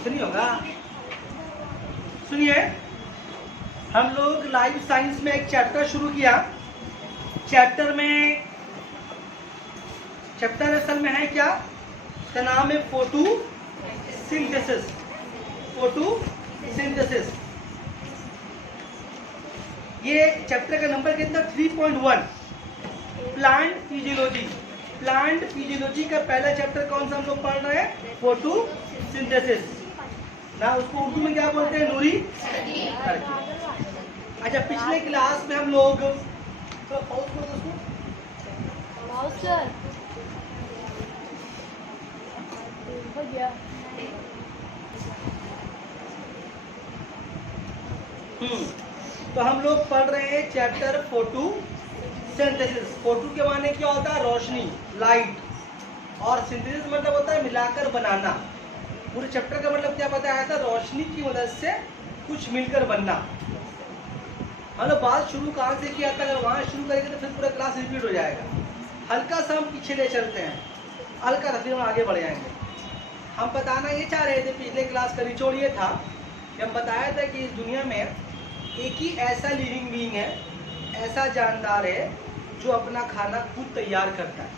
आपसे नहीं होगा। सुनिए, हम लोग लाइफ साइंस में एक चैप्टर शुरू किया। चैप्टर असल में है क्या? इसका नाम है फोटोसिंथेसिस। फोटोसिंथेसिस। ये चैप्टर का नंबर कितना? 3.1 प्लांट फिजियोलॉजी। प्लांट फिजियोलॉजी का पहला चैप्टर कौन सा हम लोग पढ़ रहे हैं? फोटोसिंथेसिस ना। उसको उर्दू में क्या बोलते हैं? नूरी। अच्छा, पिछले क्लास में हम लोग तो हम लोग पढ़ रहे हैं चैप्टर फोटोसिंथेसिस। फोटो के माने क्या होता है? रोशनी, लाइट। और सिंथेसिस मतलब होता है मिलाकर बनाना। पूरे चैप्टर का मतलब क्या बताया था? रोशनी की मदद से कुछ मिलकर बनना। हम लोग बात शुरू कहाँ से किया था? अगर वहाँ शुरू करेंगे तो फिर पूरा क्लास रिपीट हो जाएगा। हल्का सा हम पीछे ले चलते हैं, हल्का सा, फिर हम आगे बढ़ जाएंगे। हम बताना ये चाह रहे थे, पिछले क्लास का निचोड़ ये था कि हम बताया था कि इस दुनिया में एक ही ऐसा लिविंग बीइंग है, ऐसा जानदार है जो अपना खाना खुद तैयार करता है।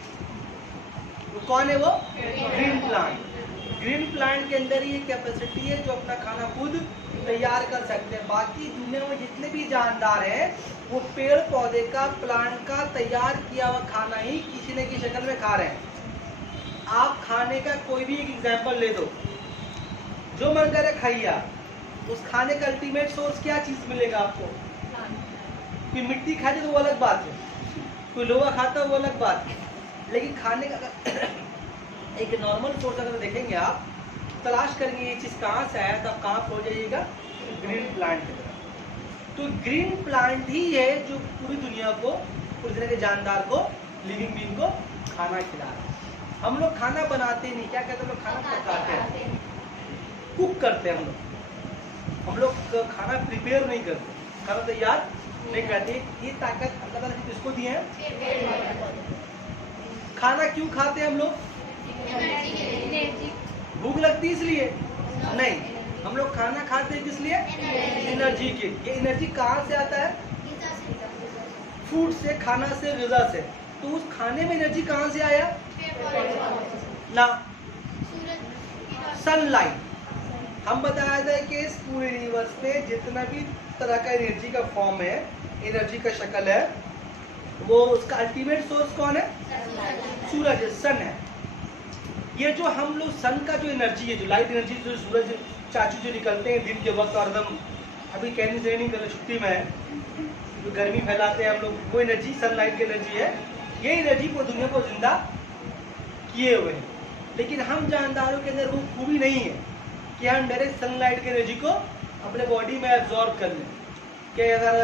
वो कौन है? वो ग्रीन प्लांट। ग्रीन प्लांट के अंदर ये कैपेसिटी है जो अपना खाना खुद तैयार कर सकते हैं। बाकी दुनिया में जितने भी जानदार हैं वो पेड़ पौधे का, प्लांट का तैयार किया हुआ खाना ही किसी न किसी शक्ल में खा रहे हैं। आप खाने का कोई भी एक एग्जाम्पल ले दो, जो मन करे खाइए आप। उस खाने का अल्टीमेट सोर्स क्या चीज मिलेगा आपको? कोई मिट्टी खाते तो वो अलग बात है, कोई लोहा खाता है वो अलग बात है, लेकिन खाने का एक नॉर्मल सोर्स अगर देखेंगे आप, तलाश करेंगे ये चीज कहाँ से आया, तब कहाँ पहुंच जाइएगा? ग्रीन प्लांट की तरफ। तो ग्रीन प्लांट ही है जो पूरी दुनिया को, पूरी तरह के जानदार को, लिविंग बीइंग को खाना खिला रहा है। हम लोग खाना बनाते नहीं, क्या कहते हैं? लोग खाना पकाते हैं, कुक करते हैं। हम लोग खाना प्रिपेयर नहीं करते, खाना तैयार नहीं करते। ये ताकत अल्लाह ताला ने किसको दी है? खाना क्यों खाते हैं हम लोग? भूख लगती है इसलिए नहीं। हम लोग खाना खाते हैं किस लिए? एनर्जी के। ये एनर्जी कहाँ से आता है? फूड से, खाना से, ग़िज़ा से। तो उस खाने में एनर्जी कहाँ से आया ना? सनलाइट। हम बताया था कि इस पूरे यूनिवर्स में जितना भी तरह का एनर्जी का फॉर्म है, एनर्जी का शक्ल है, वो उसका अल्टीमेट सोर्स कौन है? सूरज है, सन है। ये जो हम लोग सन का जो एनर्जी है, जो लाइट एनर्जी, जो सूरज चाचू जो निकलते हैं दिन के वक्त, और एकदम अभी कहने से नहीं कर छुट्टी में है, जो गर्मी फैलाते हैं हम लोग, वो एनर्जी सनलाइट की एनर्जी है। ये एनर्जी को दुनिया को जिंदा किए हुए हैं। लेकिन हम जानदारों के अंदर वो खूबी नहीं है कि हम डायरेक्ट सनलाइट की एनर्जी को अपने बॉडी में एब्जॉर्ब कर लें। कि अगर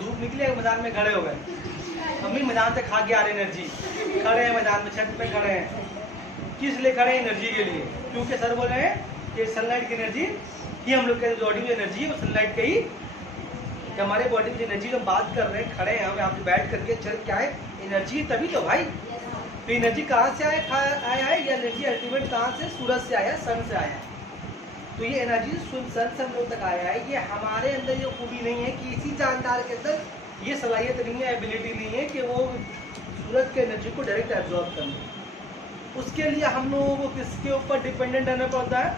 धूप निकले, मैदान में खड़े हो गए, हम भी मैदान से खा के आ रहे एनर्जी, खड़े हैं मैदान में, छत में खड़े हैं, किस लिए खड़े हैं? एनर्जी के लिए। क्योंकि सर बोल रहे हैं कि सनलाइट की एनर्जी ही हम लोग के बॉडी में एनर्जी है, वो सनलाइट का ही कि हमारे बॉडी में एनर्जी हम बात कर रहे हैं, खड़े हैं हम यहाँ पे बैठ करके, चल क्या है? एनर्जी। तभी तो भाई। तो एनर्जी कहाँ से आया है? ये एनर्जी अल्टीमेट कहाँ से? सूरज से आया, सन से आया। तो ये एनर्जी सन से हम लोग तक आया है। ये हमारे अंदर ये खूबी नहीं है कि इसी जानदार के अंदर ये सलाहियत नहीं है, एबिलिटी नहीं है कि वो सूरज के एनर्जी को डायरेक्ट एब्जॉर्ब कर ले। उसके लिए हम लोगों को किसके ऊपर डिपेंडेंट रहना पड़ता है?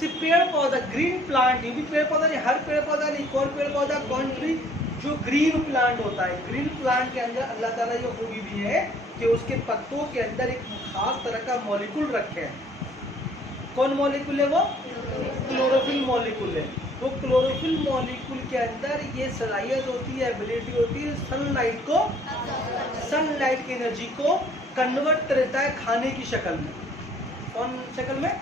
सिर्फ पेड़ पौधा, ग्रीन प्लांट। ये भी पेड़ पौधा नहीं, हर पेड़ पौधा नहीं, कौन पेड़ पौधा, कौन ट्री, जो ग्रीन प्लांट होता है। ग्रीन प्लांट के अंदर अल्लाह ताला ये खूबी भी है कि उसके पत्तों के अंदर एक खास तरह का मॉलिक्यूल रखे हैं। कौन मॉलिक्यूल है वो? क्लोरोफिल मॉलिक्यूल है। वो क्लोरोफिल मॉलिक्यूल के अंदर ये सलाहियत होती है, एबिलिटी होती है सनलाइट की एनर्जी को कन्वर्ट करता है खाने की शक्ल में। कौन शक्ल में?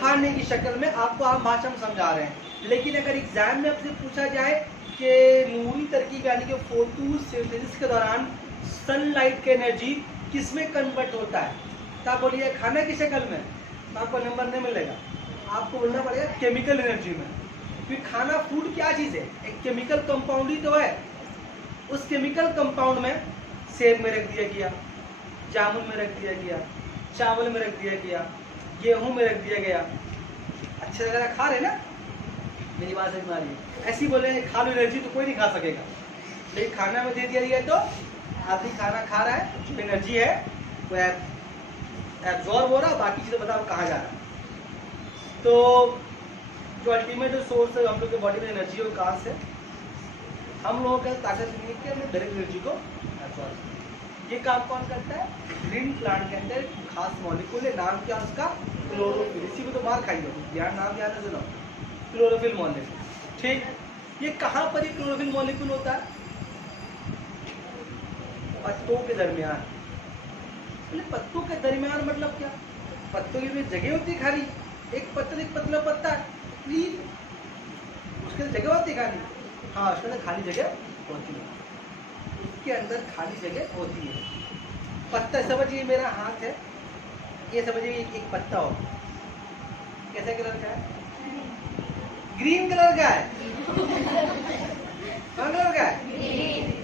खाने की शक्ल में। आपको हम भाषा में समझा रहे हैं। लेकिन अगर एग्जाम में आपसे पूछा जाए कि नूरी तरकीब यानी कि फोटोसिंथेसिस के दौरान सनलाइट की एनर्जी किस में कन्वर्ट होता है, तो आप बोलिए खाने की शक्ल में, तो आपको नंबर नहीं मिलेगा। आपको बोलना पड़ेगा केमिकल एनर्जी में। क्योंकि खाना, फूड क्या चीज़ है? एक केमिकल कंपाउंड ही तो है। उस केमिकल कंपाउंड में सेब में रख दिया गया, जामुन में रख दिया गया, चावल में रख दिया गया, गेहूं में रख दिया गया, अच्छे लग रहा है, खा रहे ना, मेरी बात समझ में आ रही है। ऐसी बोले खा लो एनर्जी, तो कोई नहीं खा सकेगा, लेकिन खाना में दे दिया गया तो आदमी खाना खा रहा है, जो एनर्जी है वो एब्जॉर्ब हो रहा है, बाकी चीज़ें बताओ कहाँ जा रहा है। तो जो अल्टीमेट सोर्स है हम लोग के बॉडी में एनर्जी हो, कहाँ से, हम लोगों का ताकत नहीं है कि हमने डायरेक्ट एनर्जी को एब्जॉर्ब। ये काम कौन करता है, ग्रीन प्लांट के अंदर खास मॉलिक्यूल है, नाम क्या उसका, क्लोरोफिल। इसी को तो मार खाई हो, ध्यान नाम ध्यान से सुनो, क्लोरोफिल मॉलिक्यूल। ठीक, ये कहाँ पर ये क्लोरोफिल मॉलिक्यूल होता है, पत्तों के दरमियान। पत्तों के दरमियान मतलब क्या, पत्तों की भी जगह होती है खाली, एक पतला पत्ता क्लीन, उसके जगह होती है खाली, हाँ उसके अंदर खाली जगह होती है, उसके अंदर खाली जगह होती है। पत्ता समझिए मेरा हाथ है, ये समझिए एक पत्ता हो, कैसे कलर का है, ग्रीन कलर का है, कौन कलर का है,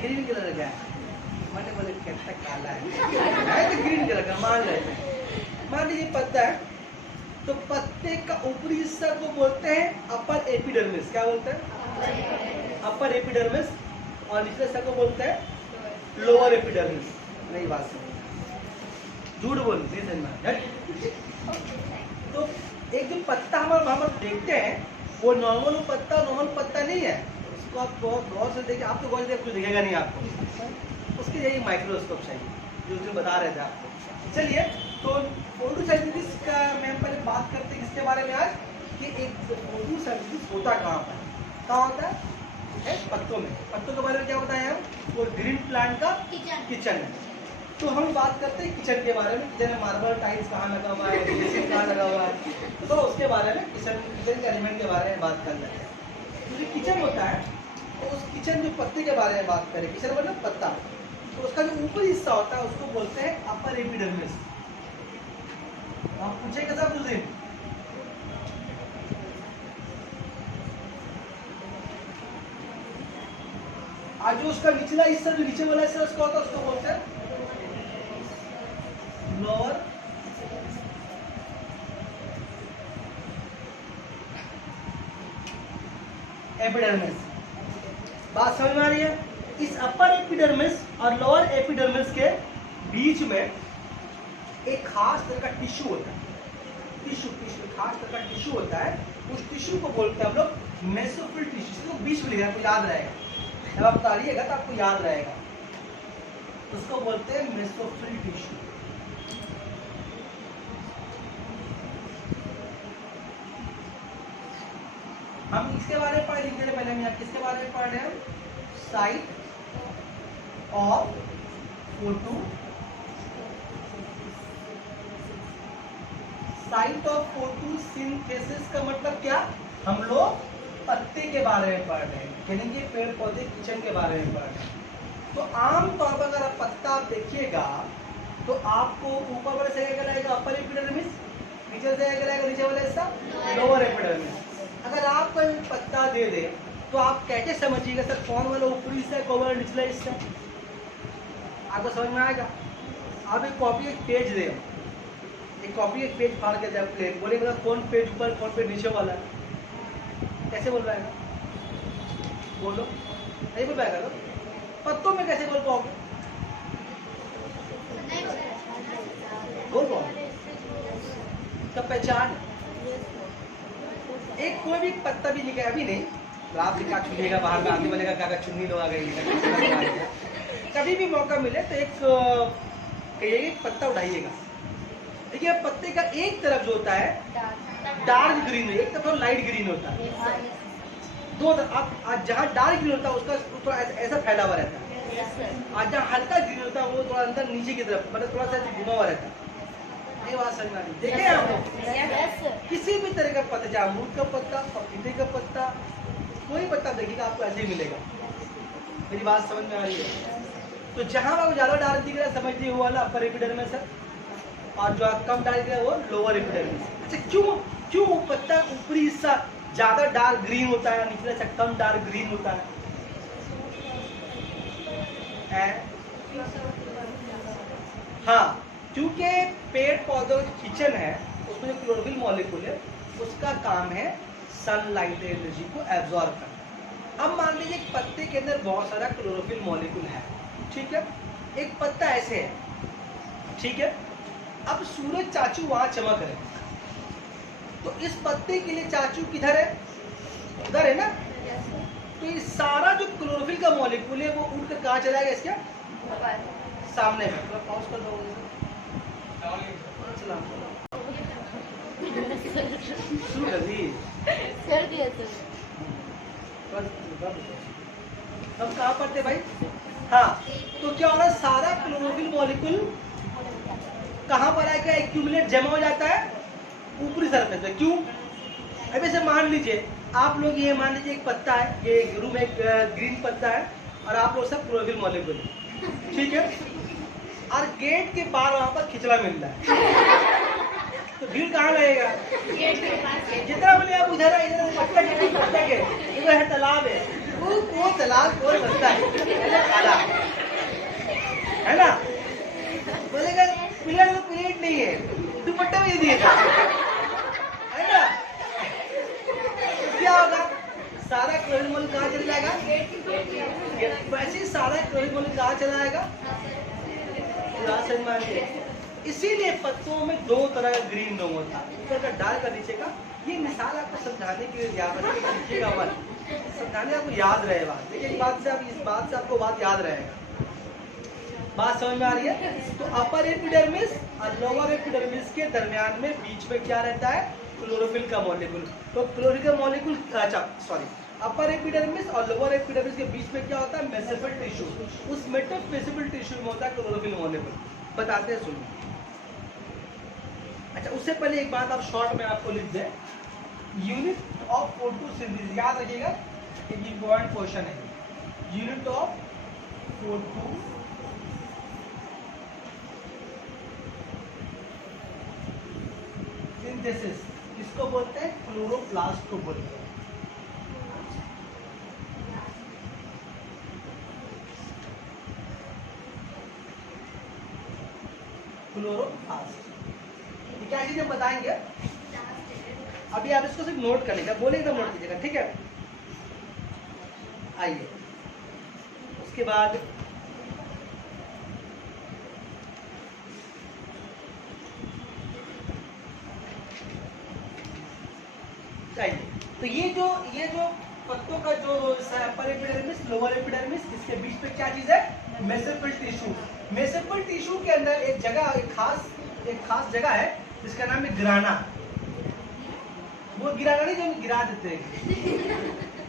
ग्रीन कलर का है। मैंने बोले कैसा काला है तो ग्रीन कलर का मान लेते हैं। मान लीजिए पत्ता है, तो पत्ते का ऊपरी हिस्सा को बोलते हैं अपर एपिडर्मिस, क्या बोलते हैं, अपर एपिडर्मिस, और निचले हिस्सा को बोलते हैं लोअर एपिडर्मिस। नहीं बात समझ, झूठ बोल नहीं समझना। तो एक जो पत्ता हम देखते हैं वो नॉर्मल पत्ता नहीं है, उसको आप बहुत गौर से देखिए, आप तो गौर से कुछ दिखेगा नहीं आपको, उसके लिए माइक्रोस्कोप चाहिए, जो उसमें बता रहे थे आपको। चलिए, तो फोटोसिंथेसिस का मैं पहले बात करते हैं किसके बारे में आज, कि एक फोटोसिंथेसिस होता कहाँ पर, कहाँ होता है पत्तों में। पत्तों के बारे में क्या बताया हम, वो ग्रीन प्लांट का किचन है। तो हम बात करते हैं किचन के बारे में, किचन में मार्बल टाइल्स कहाँ लगा हुआ है, बेसिन कहाँ लगा हुआ है, तो उसके बारे में किचन के एलिमेंट के बारे में बात कर लेते हैं। तो जो किचन होता है, तो उस किचन जो पत्ते के बारे में बात करें, किचन मतलब पत्ता, तो उसका जो ऊपरी हिस्सा होता है उसको बोलते हैं अपर एपिडर्मिस। आप पूछेगा सब उस दिन, आज जो उसका निचला हिस्सा, जो नीचे वाला हिस्सा उसका होता है, उसको बोलते हैं लोअर एपिडर्मिस। बात समझ में आ रही है। इस अपर एपिडर्मिस और लोअर एपिडर्मिस के बीच में एक खास तरह का टिश्यू होता है, टिश्यू खास तरह का टिश्यू होता है, उस टिश्यू को बोलते हैं हम लोग मेसोफिल टिश्यू। इसको बीच में लिखा, आपको याद रहेगा, जब आप बताइएगा तो आपको याद रहेगा, उसको बोलते हैं मेसोफिल टिश्यू। हम इसके बारे में पढ़ लिखते हैं, पहले हम किसके बारे में पढ़ रहे हैं, site of photo, site of photosynthesis का मतलब क्या, हम लोग पत्ते के बारे में पढ़ रहे हैं, यानी कि पेड़ पौधे किचन के बारे में पढ़ रहे हैं। तो आम तौर पर अगर आप पत्ता आप देखिएगा तो आपको ऊपर वाले से क्या रहेगा, अपर एपिडर्मिस, नीचे से क्या रहेगा, नीचे वाला हिस्सा लोअर एपिडर्मिस। अगर आप कोई पत्ता दे दे तो आप कैसे समझिएगा सर कौन वाला ऊपरी हिस्सा है, कौन वाला निचला हिस्सा, आपको समझ में आएगा। आप एक कॉपी एक पेज दे, एक कॉपी एक पेज फाड़ के जाए, बोलेगा कौन पेज ऊपर कौन पेज नीचे वाला है, कैसे बोल पाएगा, बोलो नहीं बोल पाएगा। तो पत्तों में कैसे बोल पाओगे, बोल पाओ, इसका पहचान एक कोई भी पत्ता भी निकले, अभी नहीं रात लिखा चुनिएगा, बाहर में आगे बोलेगा क्या चुन्नी लो आ गई, कभी भी मौका मिले तो एक कहिए पत्ता उठाइएगा। देखिए पत्ते का एक तरफ जो होता है डार्क ग्रीन, एक तरफ लाइट ग्रीन होता है, दो आप जहाँ डार्क ग्रीन होता है उसका थोड़ा ऐसा फैला हुआ रहता है, और जहाँ हल्का ग्रीन होता है वो थोड़ा अंदर नीचे की तरफ मतलब थोड़ा सा घुमा हुआ रहता है। ये बात समझ में आ रही, देखे आप लोग किसी भी तरह का पत्ता, चाहे अमरूद का पत्ता, पपीते का पत्ता, कोई पत्ता देखिएगा आपको ऐसे ही मिलेगा। मेरी बात समझ में आ रही है। तो जहाँ वो ज्यादा डार्क दिख रहा है समझिए वो वाला अपर एपिडर्मिस है, और जो कम डार्क दिख रहा है वो लोअर एपिडर्मिस। अच्छा क्यों वो पत्ता ऊपरी हिस्सा ज्यादा डार्क ग्रीन होता है, निचला हिस्सा कम डार्क ग्रीन होता है? हाँ, क्योंकि पेड़ पौधों की किचन है, उसमें जो क्लोरोफिल मॉलिक्यूल है उसका काम है सनलाइट एनर्जी को एब्जॉर्ब करना। अब मान लीजिए एक पत्ते के अंदर बहुत सारा क्लोरोफिल मॉलिक्यूल है, ठीक है, एक पत्ता ऐसे है, ठीक है। अब सूरज चाचू वहां चमक रहे, तो इस पत्ते के लिए चाचू किधर है, उधर है ना। तो ये सारा जो क्लोरोफिल का मॉलिक्यूल है वो उड़कर कहाँ चला गया, इसके सामने में। थोड़ा पॉज कर दो, शुरू कर दी कर दिया सर। हम कहाँ पढ़ते भाई? हाँ, तो क्या हो रहा है, सारा क्लोरोफिल मॉलिक्यूल कहाँ पर आएगा, एक्यूमुलेट जमा हो जाता है ऊपरी सरफेस पे। क्यों? अब ऐसे मान लीजिए आप लोग, ये मान लीजिए एक पत्ता है, ये रूम में एक ग्रीन पत्ता है और आप लोग सब क्लोरोफिल मॉलिक्यूल, ठीक है, और गेट के बाहर वहां पर खिचड़ा मिल रहा है, तो भीड़ कहाँ लगेगा? जितना बोले आप उधर है, इधर पत्ता के इधर है तालाब है, वो तालाब कौन बनता है, तालाब है ना। बोलेगा पिलर तो प्लेट नहीं है, दुपट्टा भी दिए था, है ना। तो क्या होगा, सारा क्लोरीन मॉलिक्यूल कहाँ चला जाएगा, वैसे ही सारा क्लोरीन मॉलिक्यूल कहाँ चला जाएगा, समझ में आ गया। इसीलिए पत्तों में दो तरह का ग्रीन रंग होता है, ऊपर का डार्क का नीचे का। ये मिसाल आपको समझाने के लिए याद रखिएगा, लिखिएगा मत, समझाने आपको याद रहे बात। देखिए इस बात से, आप इस बात से आपको बात याद रहेगा। बात समझ में आ रही है? तो अपर एपिडर्मिस और लोअर एपिडर्मिस के दरमियान में बीच में क्या रहता है, क्लोरोफिल का मॉलिक्यूल। तो क्लोरोफिल का मॉलिक्यूल, अच्छा सॉरी, अपर एपिडर्मिस और लोअर एपिडर्मिस के बीच में क्या होता है, मेसेफिल टिश्यू। उस मेटाफिजिकल टिश्यू में होता है क्लोरोफिल मॉलिक्यूल। बताते हैं, सुनिए। अच्छा, उससे पहले एक बात आप शॉर्ट में आपको लिख दें, यूनिट ऑफ फोटोसिंथेसिस याद रखिएगा, एक इंपॉर्टेंट क्वेश्चन है। यूनिट ऑफ फोटोसिंथेसिस किसको बोलते हैं, क्लोरोप्लास्ट को बोलते हैं। क्लोरोप्लास्ट क्या चीजें बताएंगे, अभी आप इसको सिर्फ नोट कर लीजिएगा, बोले एकदम नोट कीजिएगा, ठीक है। आइए, उसके बाद आइए, तो ये जो पत्तों का जो अपर एपिडर्मिस लोअर एपिडर्मिस, इसके बीच में क्या चीज है, मेसेफिल टिश्यू। मेसेफिल टिश्यू के अंदर एक जगह, एक खास जगह है जिसका नाम है ग्राना। वो गिराना नहीं जो गिरा देते हैं,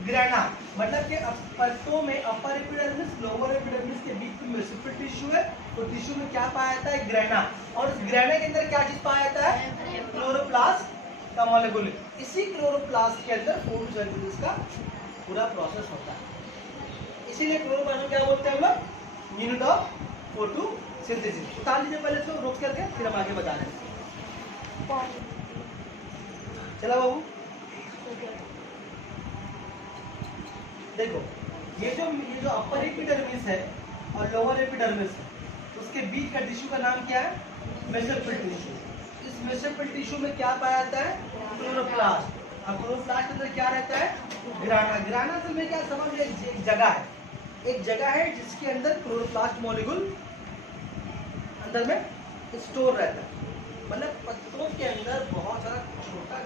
गिराना मतलब कि पत्तों में अपर एपिडर्मिस लोअर एपिडर्मिस के बीच में मेसेफिल टिश्यू है। तो टिश्यू में क्या पाया जाता है, ग्राना। और उस ग्राना के अंदर क्या चीज पाया जाता है, क्लोरोप्लास्ट का मॉलिक्यूल। इसी क्लोरोप्लास्ट के अंदर फोटोसिंथेसिस का पूरा प्रोसेस होता है। इसीलिए क्लोरोप्लास्ट क्या बोलते हैं हम लोग, यूनिट ऑफ फोटोसिंथेसिस। उतार लीजिए पहले इसको, रोक करके फिर हम आगे बता रहे हैं। चला बाबू, देखो ये जो अपर एपिडर्मिस है और लोअर एपिडर्मिस है, उसके बीच का टिश्यू का नाम क्या है, मेसेफिल टिश्यू। इस मेसेफिल टिश्यू में क्या पाया जाता है, क्लोरोप्लास्ट। और क्लोरोप्लास्ट के अंदर क्या रहता है, ग्राना। ग्राना से में क्या समझ लीजिए, एक जगह है जिसके अंदर क्लोरोप्लास्ट मॉलिक्यूल अंदर में स्टोर रहता है। मतलब पत्तों के अंदर बहुत सारा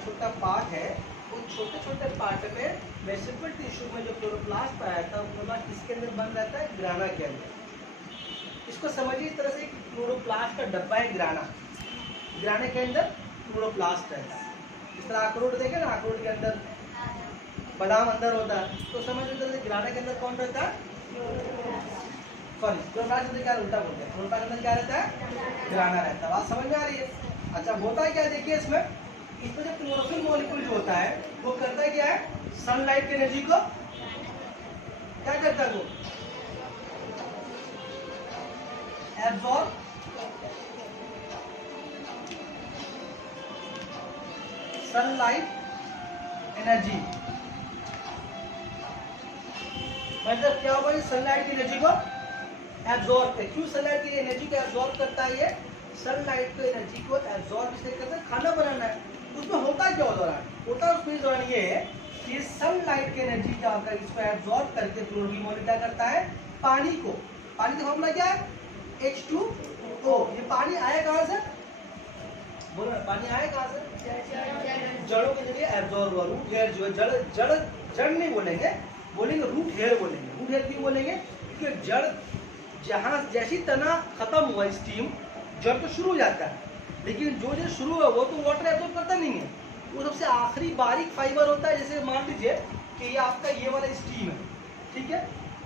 छोटा पार्ट है, उन छोटे पार्ट में मेसेफिल टिश्यू में जो क्लोरोप्लास्ट पाया था, क्लोरोप्लास्ट किसके अंदर बंद रहता है, ग्राना के अंदर। इसको समझिए इस तरह से, क्लोरोप्लास्ट का डब्बा है ग्राना, ग्राने के अंदर क्लोरोप्लास्ट रहता है। इस तरह अखरोट देखे ना, अखरोट के अंदर बादाम अंदर होता है, तो समझ लीजिए ग्राने के अंदर कौन रहता है, सॉरी क्लोरोप्लास्ट के अंदर क्या उल्टा बोलते हैं, क्लोरोप्लास्ट के अंदर क्या रहता है, ग्राना रहता है। बात समझ में आ रही है? अच्छा, होता है क्या, देखिए इसमें जो क्लोरोफिल मॉलिक्यूल जो होता है वो करता है क्या है, सनलाइट की एनर्जी को क्या करता है, वो एब्जॉर्ब सनलाइट एनर्जी। मतलब क्या होगा, सनलाइट की एनर्जी को एब्जॉर्ब करता है। क्यों सनलाइट की एनर्जी को एब्जॉर्ब करता है ये, सनलाइट को एनर्जी को एब्जॉर्ब इसलिए करते हैं, खाना बनाना है। उसमें होता क्या दौरान होता है उसमें दौरान ये है कि सनलाइट की एनर्जी क्या होता है, इसको एब्जॉर्ब करके क्लोरोफिल मॉलिक्यूल क्या करता है, पानी का फॉर्मूला क्या है, H2O। ये पानी आया कहाँ से, बोलो ना, पानी आया कहाँ से, जड़ों के जरिए एब्जॉर्ब हुआ। रूट हेयर जो है, जड़ जड़ जड़ नहीं बोलेंगे, बोलेंगे रूट हेयर बोलेंगे। रूट हेयर क्यों बोलेंगे, क्योंकि जड़ जहाँ जैसी तना खत्म हुआ स्टीम, जड़ तो शुरू हो जाता है, लेकिन जो जो शुरू हुआ वो तो वाटर एब्जॉर्ब करता नहीं है। वो सबसे आखिरी बारीक फाइबर होता है। जैसे मान लीजिए कि ये आपका ये वाला स्टीम है, ठीक है,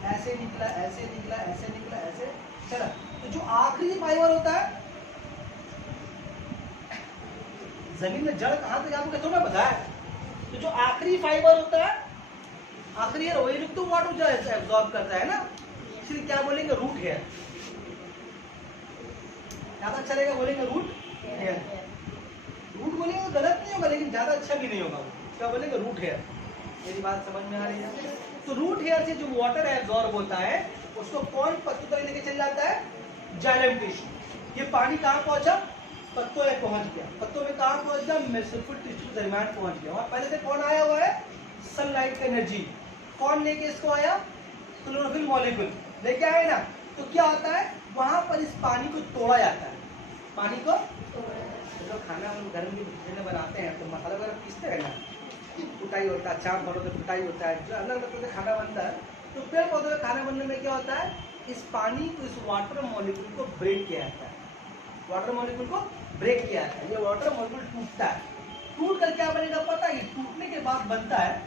ऐसे निकला ऐसे निकला ऐसे निकला ऐसे चला, तो जो आखिरी फाइबर होता है, जमीन में जड़ कहाँ तक आपको थोड़ा पता है, तो जो आखिरी फाइबर होता है, आखिरी है वही तो वाटर जो एब्जॉर्ब करता है ना, इसलिए क्या बोलेंगे, रूट हेयर। ज्यादा अच्छा रहेगा बोलेंगे रूट हेयर। रूट बोलेंगे तो गलत नहीं होगा, लेकिन ज्यादा अच्छा भी नहीं होगा। क्या बोलेंगे, रूट हेयर। मेरी बात समझ में आ रही है। तो रूट हेयर से जो वाटर एब्जॉर्ब होता है उसको कौन पत्तों तक लेके चल जाता है, जाइलम टिश्यू। ये पानी कहाँ पहुंचा, पत्तों में पहुंच गया। पत्तों में कहाँ पहुंच गया, मेसोफिल टिश्यू दरमियान पहुंच गया। और पहले से कौन आया हुआ है, सनलाइट का एनर्जी। कौन लेके इसको आया, क्लोरोफिल मॉलिक्यूल लेके आए ना। तो क्या होता है, वहां पर इस पानी को तोड़ा जाता है। पानी को जो खाना हम घर में बनाते हैं तो मसाला वगैरह पीसते हैं ना, कुटाई होता है, चाप भरो तो कुटाई होता है, जो अलग अलग तरह का खाना बनता है। तो पेड़ पौधों में खाना बनने में क्या होता है, इस पानी को, इस वाटर मॉलिक्यूल को ब्रेक किया जाता है। वाटर मॉलिक्यूल को ब्रेक किया जाता है। ये वाटर मॉलिक्यूल टूटता है। टूट कर क्या बनेगा पता है, टूटने के बाद बनता है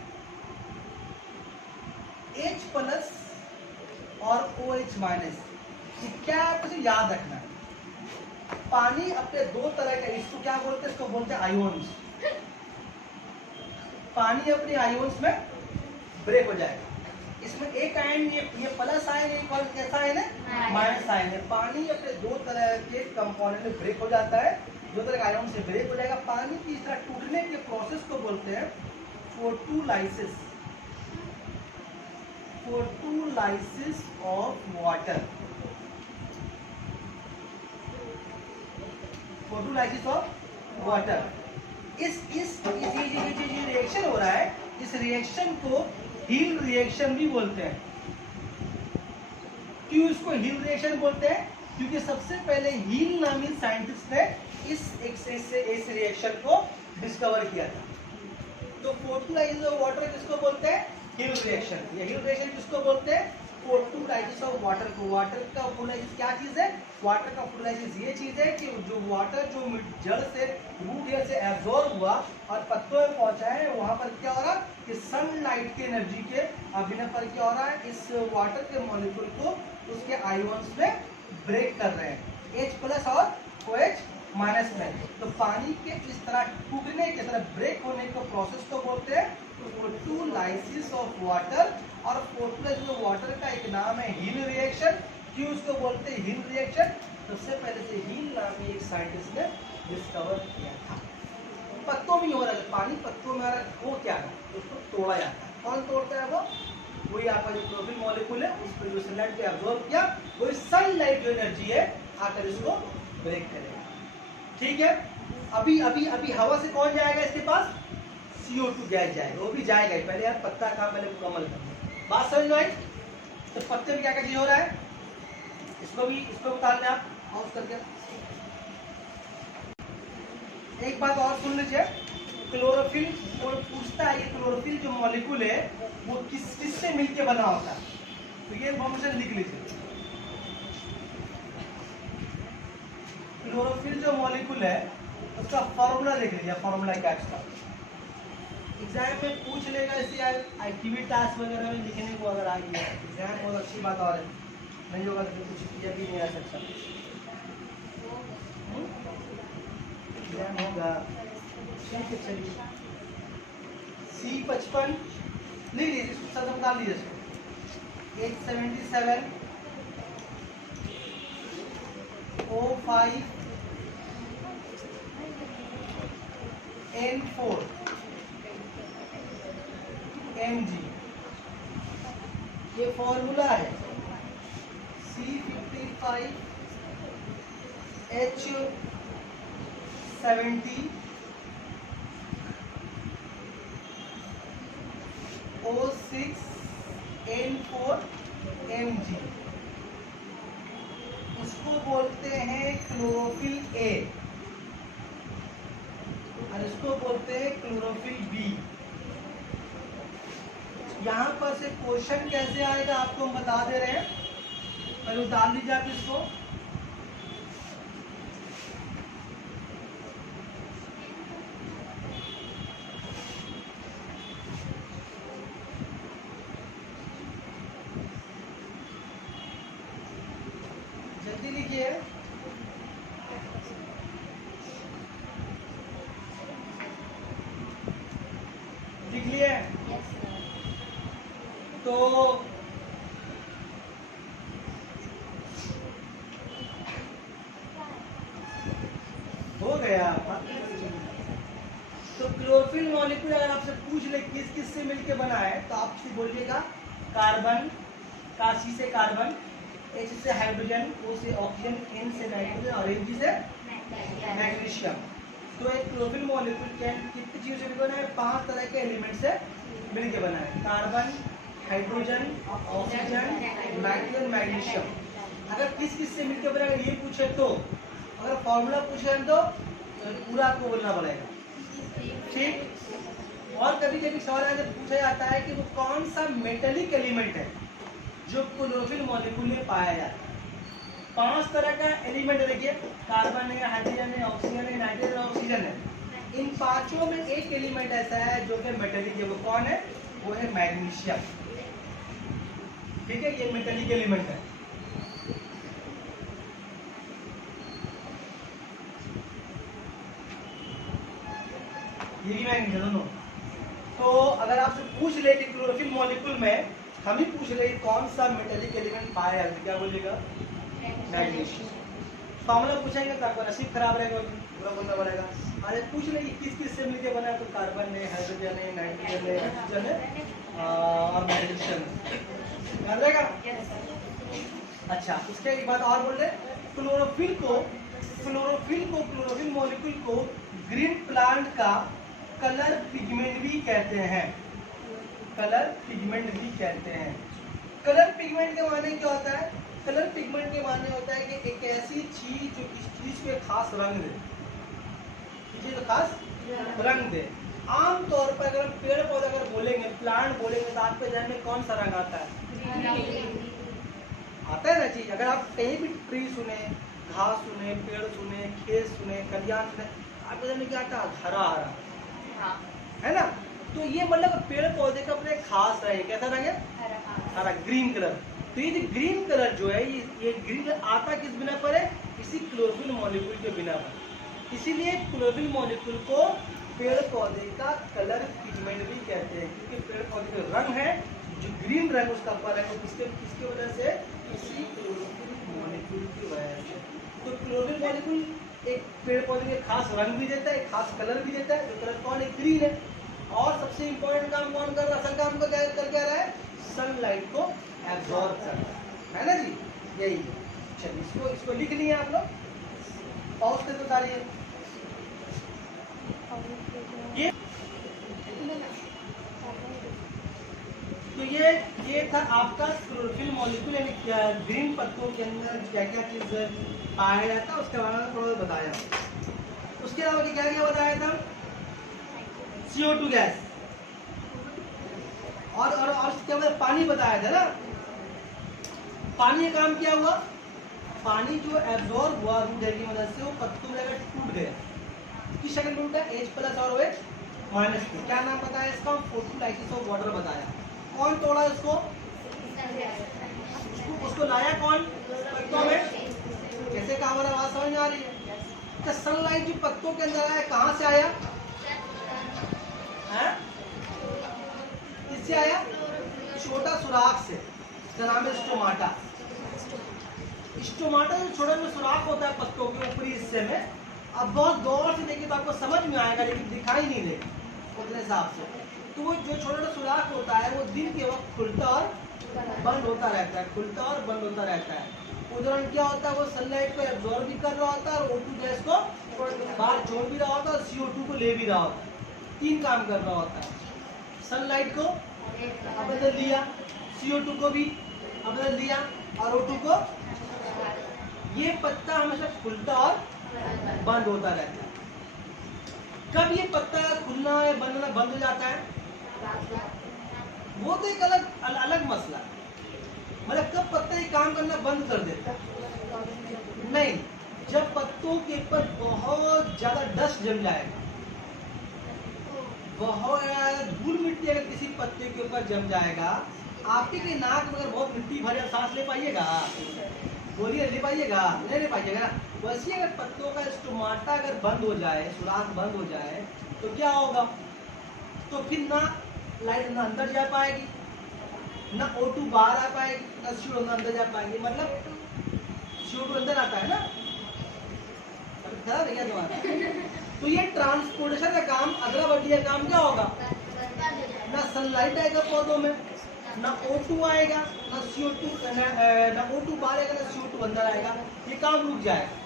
H+ और OH-। क्या है आपको याद रखना है, पानी अपने दो तरह का, इसको क्या बोलते हैं, इसको बोलते हैं आयोन्स। पानी अपने आयोन्स में ब्रेक हो जाएगा। इसमें एक आयन, ये प्लस आयन, एक और कैसा आयन है, माइनस आयन है। पानी अपने दो तरह के कंपोनेंट में ब्रेक हो जाता है, दो तरह के आयन से ब्रेक हो जाएगा। पानी की इस तरह टूटने के प्रोसेस को बोलते हैं photolysis. Photolysis of water, photolysis of water. इस रिएक्शन हो रहा है, इस रिएक्शन को हील रिएक्शन भी बोलते हैं। क्यों इसको हील रिएक्शन बोलते हैं, क्योंकि सबसे पहले हील नामी साइंटिस्ट ने इस रिएक्शन को डिस्कवर किया था। तो फोटोलाइसिस ऑफ वाटर किसको बोलते हैं, हील रिएक्शन। ये हील रिएक्शन किसको बोलते हैं, फोटोलाइसिस ऑफ वाटर को। वाटर का फोटोलाइसिस क्या चीज है, वाटर का फोटोलाइसिस ये चीज है कि जो वाटर जो जड़ से, रूट हेयर से एब्जॉर्ब हुआ और पत्तों में पहुंचा है, वहां पर क्या हो रहा है कि सनलाइट की एनर्जी के अभिनय पर क्या हो रहा है, इस वाटर के मॉलिक्यूल को उसके आयोन्स में ब्रेक कर रहे हैं, H+ और OH- में। तो पानी के इस तरह टूटने के तरह ब्रेक होने के प्रोसेस को बोलते हैं फोटोलाइसिस ऑफ वाटर। और फोटोलाइसिस ऑफ वाटर का एक नाम है हील रिएक्शन। क्यों उसको बोलते हैं हील रिएक्शन, सबसे पहले से हील नामी एक साइंटिस्ट ने डिस्कवर किया था। पत्तों में हो रहा है, पानी पत्तों में आ रहा है, वो क्या है, उसको तोड़ा जाता है। कौन तोड़ता है, वो वही आपका जो क्लोरोफिल मॉलिक्यूल है, उस पर जो सनलाइट को एब्जॉर्ब किया, वही सनलाइट जो एनर्जी है आकर इसको ब्रेक करेगा। ठीक है, अभी अभी अभी हवा से कौन जाएगा इसके पास, CO2 गैस जाएगा, वो भी जाएगा ही। पहले यार पत्ता का पहले मुकम्मल करना, बात समझ में आई। तो पत्ते में क्या क्या चीज हो रहा है, इसको बता दें आप ऑफ करके। एक बात और सुन लीजिए, क्लोरोफिल और पूछता है, ये क्लोरोफिल जो मॉलिक्यूल है वो किस से मिलके बना होता है, तो ये इन्फॉर्मेशन लिख लीजिए। क्लोरोफिल जो मॉलिक्यूल है उसका फॉर्मूला देख लीजिए, फॉर्मूला क्या है इसका। एग्जाम में पूछ लेगा, इसे एक्टिविटी टास्क वगैरह में लिखने को अगर आ गया एग्जाम, बहुत अच्छी बात और है, नहीं होगा तो कुछ किया भी नहीं आ सकता। एग्जाम होगा, ठीक है चलिए। C55 लिख लीजिए, इसको सदम डाल लीजिए इसको। 877 O5 N4 Mg, ये फॉर्मूला है। C55 H70 O6N4 Mg, उसको बोलते हैं क्लोरोफिल ए और इसको बोलते हैं क्लोरोफिल बी। यहाँ पर से क्वेश्चन कैसे आएगा आपको हम बता दे रहे हैं, पहले उतार लीजिए आप इसको। जल्दी लिखिए। लिख लिए? तो हो गया। तो क्लोरोफिल मॉलिक्यूल अगर आपसे पूछ ले किस किस से मिलके बना है तो आप बोलिएगा कार्बन, का सी से कार्बन, H से हाइड्रोजन, O से ऑक्सीजन, N से नाइट्रोजन और Mg से मैग्नीशियम। तो एक क्लोरोफिल मॉलिक्यूल कितनी चीजों से बना है? 5 तरह के एलिमेंट से मिलके बना है, carbon, hydrogen, oxygen, nitrogen, magnesium. अगर किस किस से मिलकर बना ये पूछे तो, अगर फॉर्मूला पूछे तो पूरा आपको बोलना पड़ेगा, ठीक। और कभी कभी सवाल ऐसे पूछा जाता है कि वो कौन सा मेटेलिक एलिमेंट है जो क्लोरोफिल मॉलिक्यूल में पाया जाता है। 5 तरह का एलिमेंट देखिए, कार्बन है, हाइड्रोजन है, ऑक्सीजन है, नाइट्रोजन और ऑक्सीजन है। इन पांचों में एक एलिमेंट ऐसा है जो कि मेटेलिक है, वो कौन है? वो है मैग्नीशियम, ठीक है। ये मेटेलिक एलिमेंट है। ये भी मैग्नीशियम दोनों। तो अगर आपसे पूछ ले कि क्लोरोफिल मॉलिक्यूल में हम ही पूछ रहे कौन सा मेटेलिक एलिमेंट पाया है तो क्या बोलेगा? मैग्नीशियम। फॉर्मूला पूछेंगे तो आपका नसीब खराब रहेगा, पूरा बोलना पड़ेगा। अरे पूछ ले कि किस किस से मिलकर बना है तो कार्बन है, हाइड्रोजन है, नाइट्रोजन है, ऑक्सीजन है और मैग्नीशियम, याद रहेगा? अच्छा, उसके एक बात और बोल रहे, क्लोरोफिल मॉलिक्यूल को ग्रीन प्लांट का कलर पिगमेंट भी कहते हैं। कलर पिगमेंट भी कहते हैं। कलर पिगमेंट के माने क्या होता है? कलर पिगमेंट के माने होता है कि एक ऐसी चीज जो इस चीज पे खास रंग दे, चीज तो खास रंग दे। आमतौर पर अगर हम पेड़ पौधा अगर बोलेंगे, प्लांट बोलेंगे तो आपके ध्यान में कौन सा रंग आता है? आता है ना चीज। अगर आप कहीं भी ट्री सुने, घास सुने, पेड़ सुने, खेत सुने, खलियान सुने, आपके ध्यान में क्या आता है? हरा हरा, है ना। तो ये मतलब पेड़ पौधे का अपने खास रंग है। कैसा रंग है? हरा, ग्रीन कलर। तो ये ग्रीन कलर जो है ये ग्रीन कलर आता किस बिना पर है? इसी क्लोरोफिल मॉलिक्यूल के बिना पर। इसीलिए क्लोरोफिल मॉलिक्यूल को पेड़ पौधे का कलर पिगमेंट भी कहते हैं, क्योंकि पेड़ पौधे का रंग है जो ग्रीन रंग उसका पर है, किसकी वजह से? इसी क्लोरोफिल मॉलिक्यूल की वजह से। तो क्लोरोफिल मॉलिक्यूल एक पेड़ पौधे के खास रंग भी देता है, खास कलर भी देता है। जो कलर कौन है? ग्रीन है। और सबसे इंपॉर्टेंट काम कौन कर रहा है? असल काम को क्या कर रहा है? सनलाइट को एब्जॉर्ब करना है ना जी, यही है। चलिए इसको लिख लिए आप लोग, पॉज करके उतारिए। तो ये था आपका क्लोरोफिल मॉलिक्यूल, यानी ग्रीन पत्तों के अंदर क्या क्या चीज पाया जाता है उसके बारे में थोड़ा बताया। उसके अलावा क्या क्या बताया था? CO2 गैस और क्या मतलब पानी बताया था ना। पानी का काम क्या हुआ? पानी जो एब्जॉर्ब हुआ रूट की मदद से वो पत्तों में जाकर टूट गया। किस शक्ल में टूटा? H+ और OH-। क्या नाम बताया इसका? फोटोलाइसिस ऑफ वाटर बताया। कौन तोड़ा इसको? उसको लाया कौन? पत्तों में। कैसे कहा? हमारा आवाज समझ में आ रही है? तो सनलाइट जो पत्तों के अंदर आया कहाँ से आया? इससे आया, छोटा सुराख से, इसका नाम है स्टोमाटा। स्टोमाटा जो छोटा जो सुराख होता है पत्तों के ऊपरी हिस्से में, अब बहुत गौर से देखिए तो आपको समझ में आएगा, लेकिन दिखाई नहीं देगा उतने हिसाब से। तो वो जो छोटा छोटा सुराख होता है वो दिन के वक्त खुलता और बंद होता रहता है, खुलता और बंद होता रहता है। उदाहरण क्या होता है, वो सनलाइट को एब्जॉर्ब भी कर रहा होता है और O2 गैस को बाहर छोड़ भी रहा होता है और CO2 को ले भी रहा होता है। 3 काम कर रहा होता है। सनलाइट को बदल दिया, CO2 को भी बदल दिया और O2 को। ये पत्ता हमेशा खुलता और बंद होता रहता है। कब ये पत्ता खुलना या बंद होना बंद हो जाता है, वो तो एक अलग मसला है। मतलब कब पत्ता ये काम करना बंद कर देता है? नहीं, जब पत्तों के ऊपर बहुत ज्यादा डस्ट जम जाएगा, बहुत ज्यादा धूल मिट्टी अगर किसी पत्ते के ऊपर जम जाएगा, आपके के नाक में अगर बहुत मिट्टी भरे सांस ले पाइएगा? बोलिए, ले पाइएगा? नहीं ले पाइएगा। वैसे अगर पत्तों का स्टोमाटा अगर बंद हो जाए, सुराख बंद हो जाए, तो क्या होगा? तो फिर ना लाइट ना अंदर जा पाएगी, ना O2 बाहर आ पाएगी, ना CO2 अंदर जा पाएगी। मतलब CO2 अंदर आता है ना, खराब है क्या तुम्हारा? तो ये ट्रांसपोर्टेशन का काम, अगला बढ़िया काम क्या होगा? ना सनलाइट आएगा पौधों में, ना O2 आएगा, ना CO2, ना O2 बाहर आएगा, ना CO2 अंदर आएगा। ये काम रुक जाएगा।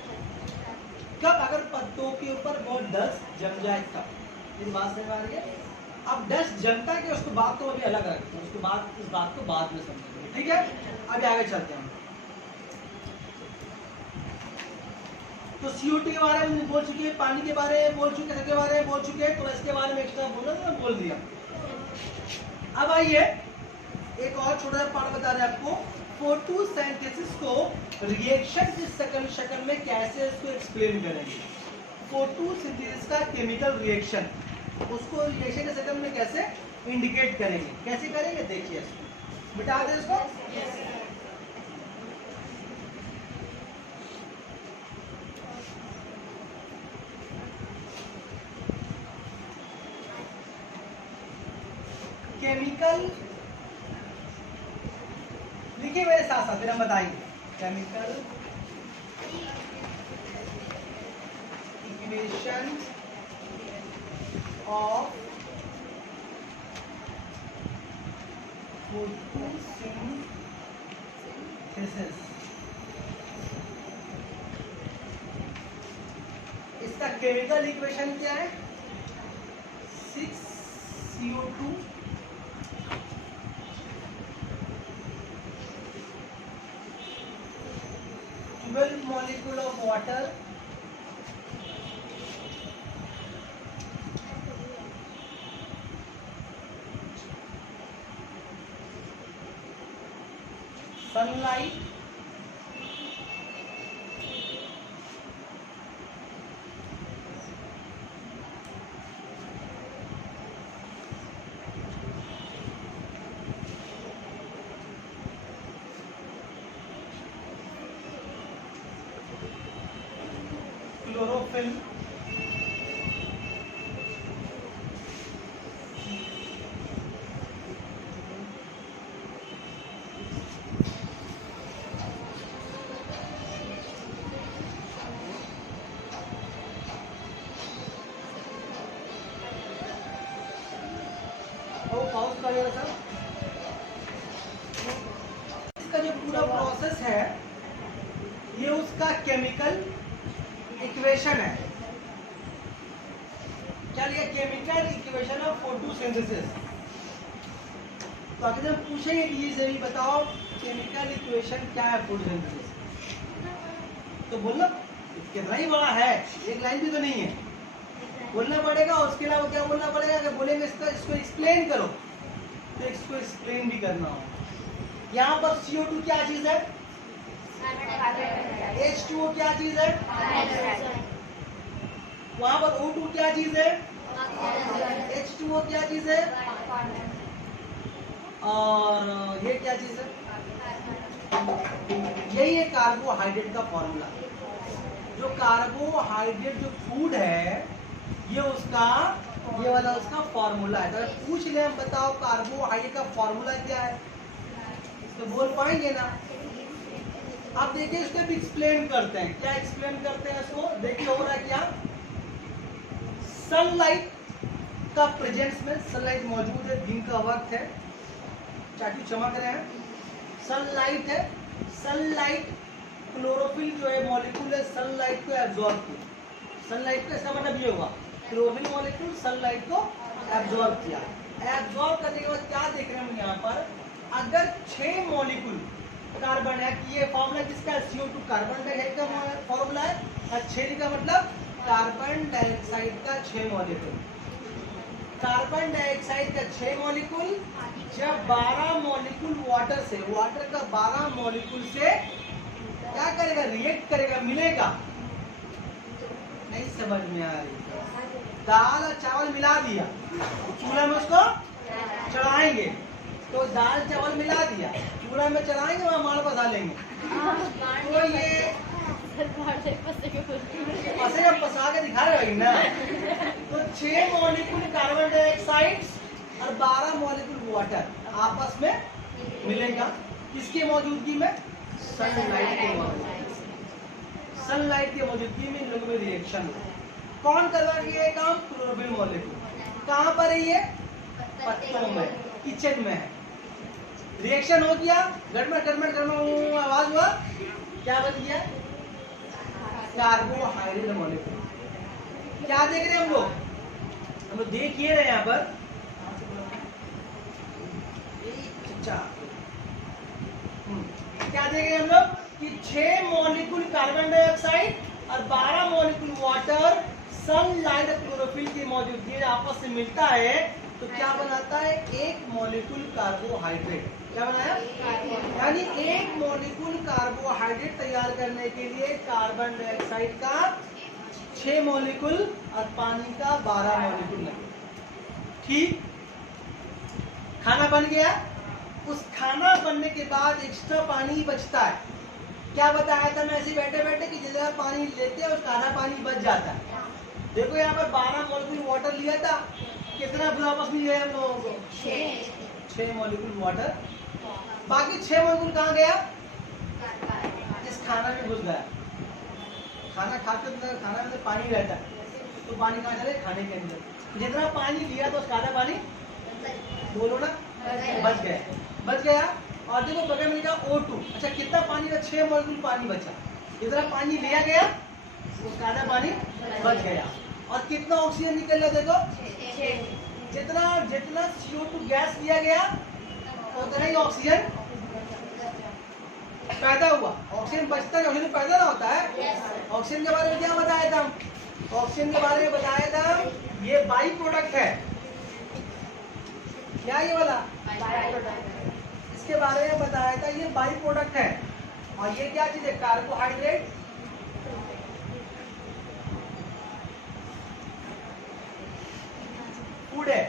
कब? अगर पत्तों के ऊपर बहुत डस्ट जम जाए तब। इस बात समझ आ रही है? अब डस्ट जमता है कि उसको बात तो अभी अलग रखते हैं, उसको बात, इस बात को बाद में समझेंगे, ठीक है? अभी आगे चलते हैं। तो CO2 के बारे में बोल चुके, पानी के बारे में बोल चुके, के बारे में बोल चुके, तो इसके बारे में एक्स्ट्रा बोलना तो बोल दिया। अब आइए एक और छोटा सा पार्ट बता रहे हैं आपको, फोटोसिंथेसिस को रिएक्शन के शक्ल में कैसे उसको एक्सप्लेन करेंगे। फोटोसिंथेसिस का केमिकल रिएक्शन, उसको रिएक्शन के शक्ल में कैसे इंडिकेट करेंगे, कैसे करेंगे? देखिए, बिठा दें इसको। केमिकल लिखिए मेरे साथ साथ, फिर हम बताएंगे। Chemical equation of photosynthesis. इसका केमिकल इक्वेशन क्या है? 6CO2 12 molecule of water, sunlight, chlorophyll, pause करिएगा सर। इसका जो पूरा प्रोसेस है ये उसका केमिकल इक्वेशन है। चलिए, केमिकल इक्वेशन ऑफ फोटोसिंथेसिस। तो अगर हम पूछेंगे कि ये जरूर बताओ केमिकल इक्वेशन क्या है फोटोसिंथेसिस, तो बोलना कितना ही बड़ा है, एक लाइन भी तो नहीं है, बोलना पड़ेगा। उसके अलावा क्या बोलना पड़ेगा? अगर बोलेंगे इसको एक्सप्लेन करो, तो इसको एक्सप्लेन भी करना हो। यहाँ पर CO2 क्या चीज है? H2O क्या चीज है? वहां पर O2 क्या चीज है? H2O क्या चीज है? और ये क्या चीज है? यही है कार्बोहाइड्रेट का फॉर्मूला। जो कार्बोहाइड्रेट जो फूड है, ये उसका, ये वाला उसका फॉर्मूला है। तो अगर पूछ ले हम, बताओ कार्बोहाइड्रेट का फॉर्मूला क्या है, तो बोल पाएंगे ना? अब देखिए इसको भी एक्सप्लेन करते हैं। क्या एक्सप्लेन करते हैं इसको? देखिए हो रहा है क्या? सनलाइट का प्रेजेंस में सनलाइट मौजूद है, दिन का वक्त है, चाटू चमक रहे हैं, सनलाइट है, सनलाइट क्लोरोफिल जो है मॉलिक्यूल है सनलाइट को एब्जॉर्ब किया, सनलाइट का इसका मतलब ये होगा क्लोरोफिल मॉलिक्यूल सनलाइट को एब्जॉर्ब किया। एब्जॉर्ब करने के बाद क्या देख रहे हैं हम यहाँ पर, अगर 6 मॉलिक्यूल कार्बन है, ये फॉर्मूला किसका है, CO2 कार्बन डाइऑक्साइड का फॉर्मूला है, और 6 का मतलब कार्बन डाइऑक्साइड का 6 मॉलिक्यूल, कार्बन डाइऑक्साइड का 6 मॉलिक्यूल जब 12 मॉलिक्यूल वाटर से, वाटर का 12 मॉलिक्यूल से क्या करेगा, रिएक्ट करेगा, मिलेगा, नहीं समझ में आ रही, दाल और चावल मिला दिया, चूल्हा में उसको चढ़ाएंगे, तो दाल चावल मिला दिया, चूल्हा में चढ़ाएंगे, वहाँ माड़ बसा लेंगे, तो ये पसे पसा के दिखा रहे ना, तो 6 मॉलिक्यूल कार्बन डाइऑक्साइड और 12 मॉलिक्यूल वाटर आपस में मिलेगा, किसकी मौजूदगी में, सनलाइट के मौजूदगी, सनलाइट की मौजूदगी में इन लोगों में रिएक्शन हो। कौन करवा के ये काम, क्लोरोफिल मॉलिक्यूल। कहाँ पर है ये, पत्तों में, किचन में है, रिएक्शन हो गया, गड़मड़ गड़मड़ गड़मड़ आवाज हुआ, क्या बन गया, कार्बोहाइड्रेट मॉलिक्यूल। क्या देख रहे हैं हम लोग देख ये रहे यहाँ पर, अच्छा क्या देख रहे हैं हम लोग कि 6 मॉलिक्यूल कार्बन डाइऑक्साइड और 12 मॉलिक्यूल वाटर सनलाइट क्लोरोफिल की मौजूदगी आपस से मिलता है, तो क्या बनाता है, एक मॉलिक्यूल कार्बोहाइड्रेट। क्या बनाया, यानी एक मॉलिक्यूल कार्बोहाइड्रेट तैयार करने के लिए कार्बन डाइऑक्साइड का 6 मॉलिक्यूल और पानी का 12 मॉलिक्यूल लगे। ठीक, खाना बन गया, उस खाना बनने के बाद एक्स्ट्रा पानी बचता है। क्या बताया था मैं ऐसे बैठे बैठे कि जितना पानी लेते हैं उसका आधा पानी बच जाता है। देखो यहाँ पर 12 मॉलिक्यूल वाटर लिया था, कितना वापस मिल गया हम लोगों को, 6 मॉलिक्यूल वाटर, बाकी 6 मॉलिक्यूल कहाँ गया, इस खाना में घुस गया। खाना खाते तो खाना में पानी रहता है, तो पानी कहाँ चले, खाने के अंदर। जितना पानी लिया तो उसका आधा पानी, बोलो ना, बच गया। और देखो बगल में लिखा O2। अच्छा कितना पानी का, 6 मॉलिक्यूल पानी बचा, जितना पानी लिया गया उसका आधा पानी बच गया। और कितना ऑक्सीजन निकल गया, देखो जितना CO2 गैस लिया गया उतना ही ऑक्सीजन पैदा हुआ। ऑक्सीजन बचता है, ऑक्सीजन पैदा ना होता है। ऑक्सीजन के बारे में क्या बताया था, ऑक्सीजन के बारे में बताया था ये बाई प्रोडक्ट है। क्या ये वाला, इसके बारे में बताया था ये बाई प्रोडक्ट है। और ये क्या चीज है, कार्बोहाइड्रेट, फूड है।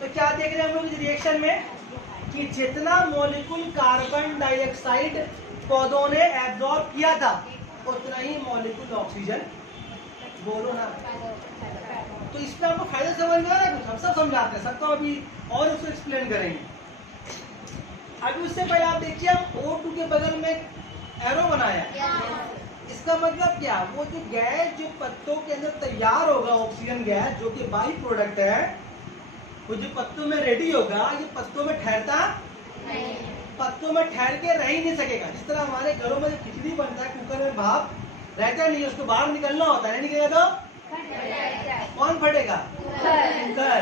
तो क्या देख रहे हैं हम लोग इस रिएक्शन में कि जितना मॉलिक्यूल कार्बन डाइऑक्साइड पौधों ने एब्जॉर्ब किया था उतना ही मॉलिक्यूल ऑक्सीजन, बोलो ना। तो इसमें आपको फायदा समझ में आ रहा है, हम सब समझाते हैं, सबको अभी और उसको एक्सप्लेन करेंगे। अभी उससे पहले आप देखिए, हम O2 के बगल में एरो बनाया, इसका मतलब क्या, वो जो गैस जो पत्तों के अंदर तैयार होगा, ऑक्सीजन गैस जो कि बाई प्रोडक्ट है, वो जो पत्तों में रेडी होगा, ये पत्तों में ठहरता नहीं, पत्तों में ठहर के रह ही नहीं सकेगा। जिस तरह हमारे घरों में जो खिचड़ी बनता है, कुकर में भाप रहता नहीं, उसको बाहर निकलना होता है, नहीं निकलेगा तो कौन फटेगा, कुकर।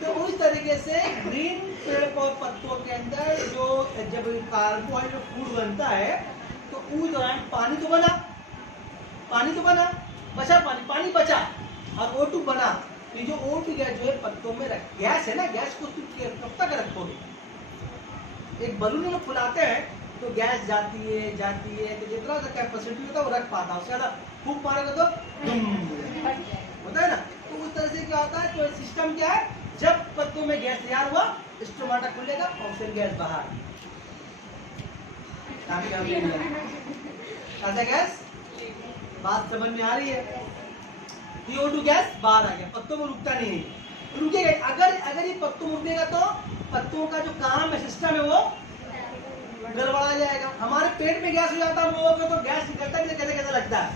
तो उस तरीके से ग्रीन पेड़ पत्तों के अंदर जो जब कार्बोहाइड्रेट फूड बनता है तो उस दौरान पानी तो बना, बचा पानी बचा और O2 बना। ये जो O2 गैस जो है पत्तों में गैस है ना, गैस को कब तक रखोगे, एक बलून में फुलाते हैं तो गैस जाती है, तो जितना कैपेसिटी होता है वो रख पाता है, उससे ज्यादा फूंक मारेगा तो होता है ना। तो उस तरह से क्या होता है, तो सिस्टम क्या है, जब पत्तों में गैस तैयार हुआ स्टोमाटा खुलेगा और फिर गैस बाहर, ताजा गैस, बात समझ में आ रही है। CO2 गैस बाहर आ गया, पत्तों में रुकता नहीं है, रुकेगा। अगर ये पत्तों में रुकेगा तो पत्तों का जो काम है, सिस्टम है, वो गड़बड़ा जाएगा। हमारे पेट में गैस हो जाता है हम लोगों को, तो गैस निकलता है कैसे लगता है,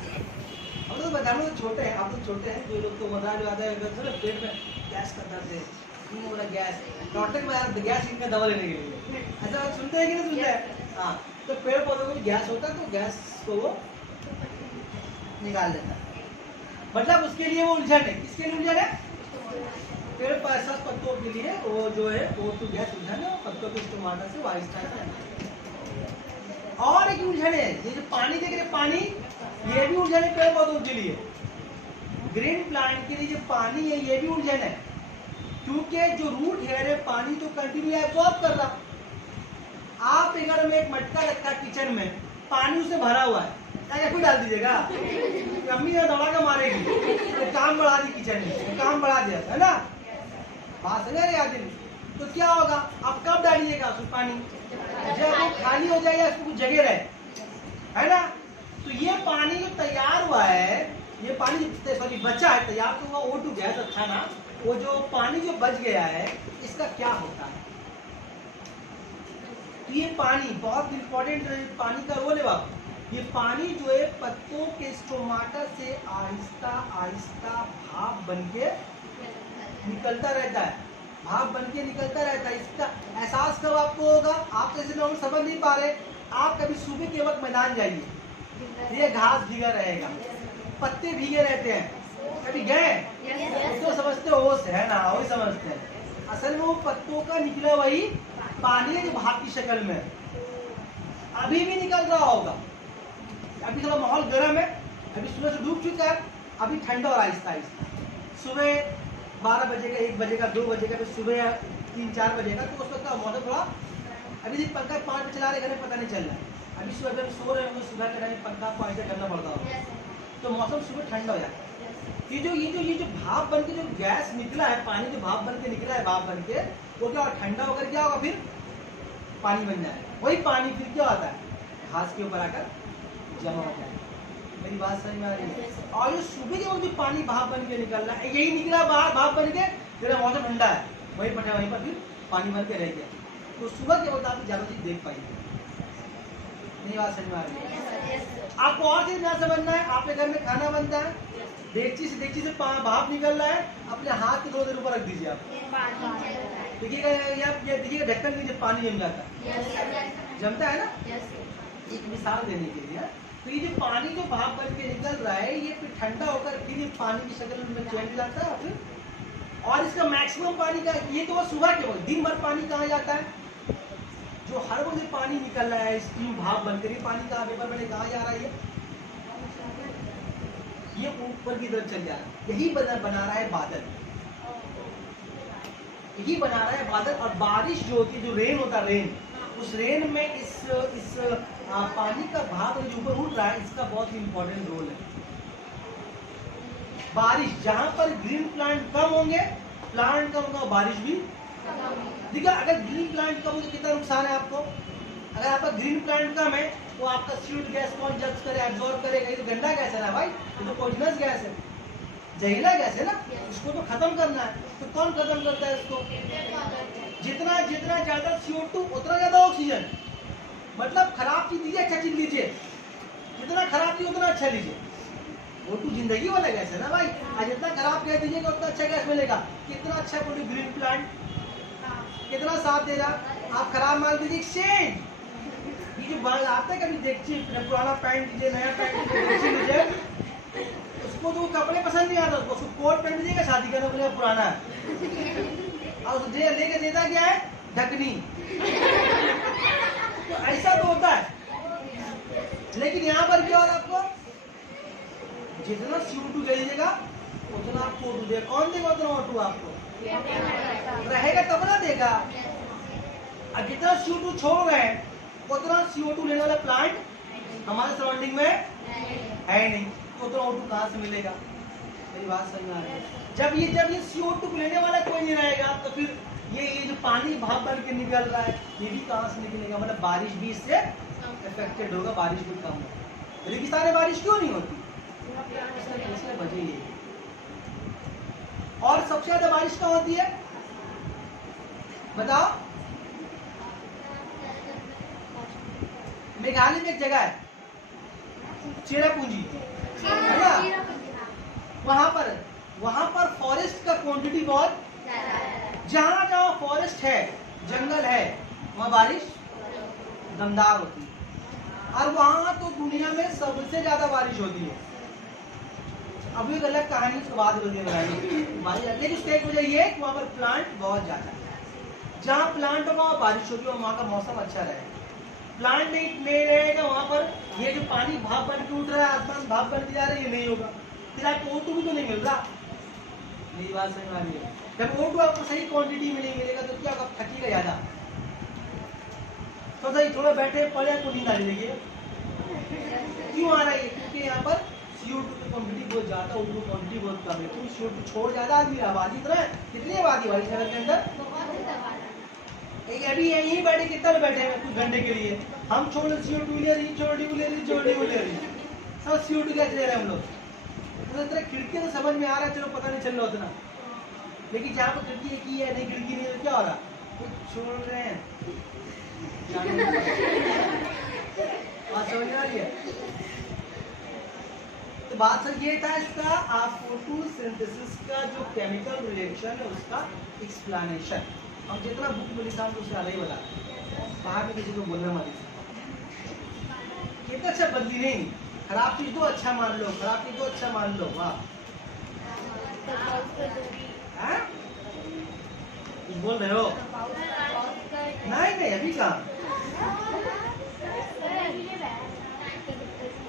हम तो तो बता, हम लोग छोटे हैं, आप लोग छोटे हैं, जो लोग तो मजा जो आता है पेट में गैस का दर्द है, बोला गैस, डॉक्टर में यार गैस इनका दवा लेने के लिए, ऐसा बात सुनते हैं कि नहीं सुनते हैं? हाँ, तो पेड़ पौधों में भी गैस होता है, तो गैस को वो निकाल देता है। मतलब उसके लिए वो उलझन है, किसके लिए उलझन है? पेड़ पर सब पत्तों के लिए वो जो है वो तो गैस उलझन है, पत्तों के स्टोमाटा से वाहिस्ता है। और एक उलझन है, ये जो पानी देख रहे पानी, ये भी उलझन है पेड़ पौधों के लिए। ग्रीन प्लांट के लिए जो पानी है ये भी उलझन है, क्योंकि जो रूट हेयर है पानी तो कंटिन्यू एब्जॉर्ब कर रहा। आप अगर में एक मटका रखा किचन में, पानी उससे भरा हुआ है, क्या कोई डाल दीजिएगा? अम्मी ने दौड़ा के मारेगी, तो काम बढ़ा दी किचन में, काम बढ़ा दिया है ना, बात समझ रहे आदमी? तो क्या होगा, आप कब डालिएगा उसमें पानी? जब वो खाली हो जाएगा, उसको कुछ जगह रहे, है ना? तो ये पानी जो तैयार हुआ है, ये पानी सॉरी बचा है, तैयार तो हुआ O2 गैस अच्छा ना, वो जो पानी जो बच गया है इसका क्या होता है? तो ये पानी बहुत इंपॉर्टेंट पानी का रोल है बाबू। ये पानी जो है पत्तों के स्टोमाटा से आहिस्ता आहिस्ता भाप बनके निकलता रहता है, भाप बनके निकलता रहता है। इसका एहसास कब आपको होगा? आप तो ऐसे लोग समझ नहीं पा रहे, आप कभी सुबह के वक्त मैदान जाइए, ये घास भीगा रहेगा, पत्ते भीगे रहते हैं, कभी गए? तो समझते हो ओस है ना, वही समझते हैं। असल में वो पत्तों का निकला वही पानी है जो भाप की शक्ल में अभी भी निकल रहा होगा। अभी थोड़ा माहौल गर्म है, अभी सूरज डूब चुका है, अभी ठंडा और आहिस्ता आहिस्ता सुबह 12 बजे का, 1 बजे का, 2 बजे का, फिर सुबह 3-4 बजे का, तो उस वक्त मौसम थोड़ा, अभी पंखा 5 बजे चला रहे घर में पता नहीं चल रहा है, अभी सुबह अगर सो रहे होंगे सुबह के टाइम पंखा को ऐसे करना पड़ता होगा, तो मौसम सुबह ठंडा हो जाता है। ये जो भाप बन के जो गैस निकला है, पानी जो भाप बन के निकला है, भाप बन के वो क्या ठंडा होकर क्या होगा, फिर पानी बन जाए, वही पानी फिर क्या होता है, घास के ऊपर आकर जमा हो जाए। मेरी बात समझ में आ रही है? और जो सुबह जो पानी भाप बन के निकल रहा है, यही निकला बाहर भाप बन के, फिर मौसम ठंडा है, वही पटा वहीं पर फिर पानी बन के रह गया, तो सुबह के वक्त आप ज्यादा चीज देख पाएंगे। मेरी बात समझ में आ रही है? आपको और चीज ना समझना है, आपके घर में खाना बनता है, डेगची से भाप निकल रहा है, अपने हाथ के 2 देर ऊपर रख दीजिए आप, देखिएगा ये देखिएगा ढक्कन नीचे पानी जम जाता है, जमता है ना। एक मिसाल देने के लिए, तो ये जो पानी जो भाप बन के निकल रहा है, ये फिर ठंडा होकर फिर ये पानी की शक्ल में चेंज हो जाता है फिर, और इसका मैक्सिमम पानी का ये तो सुबह के वक्त, दिन भर पानी कहाँ जाता है, जो हर वक्त पानी निकल रहा है स्टीम भाप बनकर, ये पानी कहाँ वेपर बने कहाँ जा रहा है, ये ऊपर की तरफ चल जा रहा है, यही बना रहा है बादल, यही बना रहा है बादल। और बारिश जो होती है, जो रेन होता है, रेन, उस रेन में इस पानी का भाप जो ऊपर उठ रहा है, इसका बहुत इंपॉर्टेंट रोल है। बारिश जहां पर ग्रीन प्लांट कम होंगे, प्लांट कम होगा, बारिश भी देखिए। अगर ग्रीन प्लांट कम होगा कितना नुकसान है आपको? अगर आपका ग्रीन प्लांट कम है, तो आपका CO2 गैस कौन जब्त करे, एब्जॉर्ब करेगा? ये तो गंदा गैस है ना भाई, ये तो पॉइजनस गैस है, जहरीला गैस है ना, इसको तो खत्म करना है। तो कौन खत्म करता है इसको? जितना ज्यादा CO2 उतना ज्यादा ऑक्सीजन। मतलब खराब चीज दीजिए, अच्छा चीज लीजिए, जितना खराब चीज उतना अच्छा लीजिए। O2 जिंदगी वाला गैस है ना भाई, आज जितना खराब गैस दीजिएगा उतना अच्छा गैस मिलेगा। कितना अच्छा बोलिए ग्रीन प्लांट कितना साथ दे रहा। आप खराब माल दीजिए, एक्सचेंज। ये जो बाल आता है, कभी देखिए पुराना पैंट लीजिए, नया पैंट लीजिए, उसको तो कपड़े पसंद नहीं आता, उसको कोट पैंट दीजिएगा, शादी करने के लिए पुराना है, और उसको लेके देता क्या है, ढकनी। तो ऐसा तो होता है, लेकिन यहाँ पर क्या हो रहा है, आपको जितना CO2 लीजिएगा उतना आपको O2 देगा। कौन देगा उतना O2 आपको? रहेगा तब ना देगा। अब जितना CO2 छोड़ रहे हैं उतना CO2 लेने वाला प्लांट हमारे सराउंडिंग में है नहीं, तो उतना O2 कहाँ से मिलेगा? मेरी बात समझ में आ रही है? जब ये CO2 को लेने वाला कोई नहीं रहेगा, तो फिर ये जो पानी भाप बन के निकल रहा है, ये भी कहाँ से निकलेगा? मतलब बारिश भी इससे अफेक्टेड होगा, बारिश भी कम होगा। रेगिस्तान में बारिश क्यों नहीं होती? इसलिए वजह ये। और सबसे ज्यादा बारिश कहाँ होती है बताओ? मेघालय में एक जगह है चेरापूंजी, है ना? वहां पर फॉरेस्ट का क्वांटिटी बहुत, जहां जहां फॉरेस्ट है, जंगल है, वहां बारिश दमदार होती है। और वहां तो दुनिया में सबसे ज्यादा बारिश होती है। अभी एक अलग कहानी उसके बाद बताएंगे। लेकिन उसकी एक वजह ये है कि वहां पर प्लांट बहुत ज्यादा है। जहाँ प्लांट होगा वहाँ बारिश होगी और वहाँ का मौसम अच्छा रहेगा। प्लांट नहीं रहेगा वहाँ पर, ये जो पानी भाप बन के उठ रहा है, आसमान भाप बन के जा रहा है, ये नहीं होगा। फिर आपको O2 भी तो नहीं मिल रहा। मेरी बात समझ में आ रही है? जब O2 आपको सही क्वांटिटी में नहीं मिलेगा तो क्या होगा, थकेगा ज्यादा। तो सही थोड़ा बैठे पड़े को नींद आ जाएगी। क्यों आ रहा है? क्योंकि यहाँ पर CO2 की क्वांटिटी बहुत ज्यादा, O2 क्वांटिटी बहुत कम है। क्योंकि CO2 छोड़ ज्यादा, आदमी आबादी इतना है। कितनी आबादी वाली शहर के अंदर? अभी यहीं बैठे कितना बैठे हैं कुछ घंटे के लिए, हम छोड़ CO2 ले रही, सब CO2 गैस ले रहे हैं हम लोग। तो इतना खिड़की से समझ में आ रहा है, चलो पता नहीं चल रहा उतना। लेकिन जहाँ पर खिड़की की है, नहीं खिड़की नहीं है, तो क्या हो रहा? कुछ छोड़ रहे हैं। बात समझ में आ रही है? तो बात सर ये था इसका, आप फोटोसिंथेसिस का जो केमिकल रिएक्शन है उसका एक्सप्लेनेशन। हम जितना बुक में लिखा हम उससे अलग ही बता, बाहर में किसी को बोलना मत। कितना अच्छा बदली नहीं, खराब चीज तो अच्छा मान लो, खराब चीज तो अच्छा मान लो। वाह, कुछ बोल रहे हो? नहीं अभी कहाँ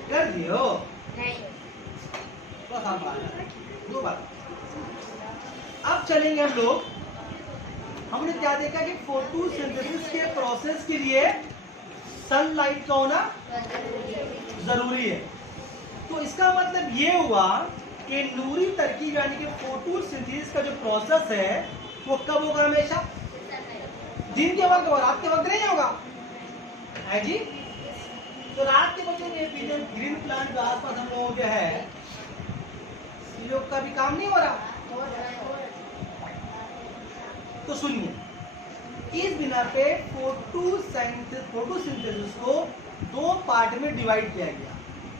कर दिए हो? बस आप दो बार। अब चलेंगे हम लोग। हमने क्या देखा कि फोटोसिंथेसिस के प्रोसेस के लिए सनलाइट का होना जरूरी है। तो इसका मतलब ये हुआ कि नूरी तरकीब यानी कि फोटोसिंथेसिस का जो प्रोसेस है वो कब होगा? हमेशा दिन के वक्त और रात के वक्त नहीं होगा, है जी। तो रात के वक्त में ग्रीन प्लांट के आसपास हम लोगों के है, इन लोग का भी काम नहीं हो रहा। तो सुनिए, इस बिना पे फोटोसिंथेसिस को दो पार्ट में डिवाइड किया गया।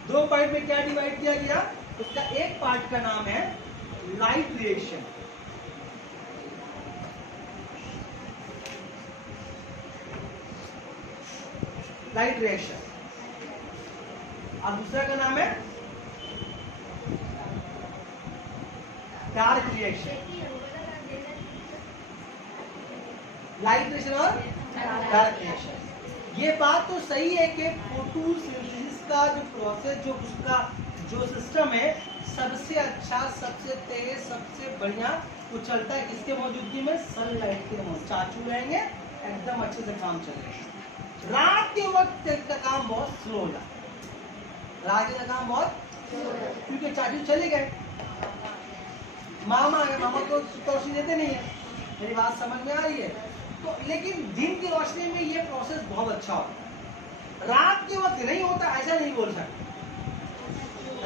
दो पार्ट में क्या डिवाइड किया गया? उसका एक पार्ट का नाम है लाइट रिएक्शन। लाइट रिएक्शन और दूसरा का नाम है डार्क रिएक्शन। लाइट रिएक्शन और डार्क रिएक्शन। ये बात तो सही है कि फोटोसिंथेसिस का जो प्रोसेस, जो उसका जो सिस्टम है, सबसे अच्छा, सबसे तेज, सबसे बढ़िया वो चलता है किसके मौजूदगी में? सनलाइट के मौजूदगी। चाचू रहेंगे एकदम अच्छे से काम चलेगा। रात के वक्त का काम बहुत स्लो हो जाता है। रात का काम बहुत, क्योंकि चाचू चले गए, मामा है, मामा को रोशनी देते नहीं है। मेरी बात समझ में आ रही है? तो लेकिन दिन की रोशनी में ये प्रोसेस बहुत अच्छा होता है। रात के वक्त नहीं होता, ऐसा नहीं बोल सकते।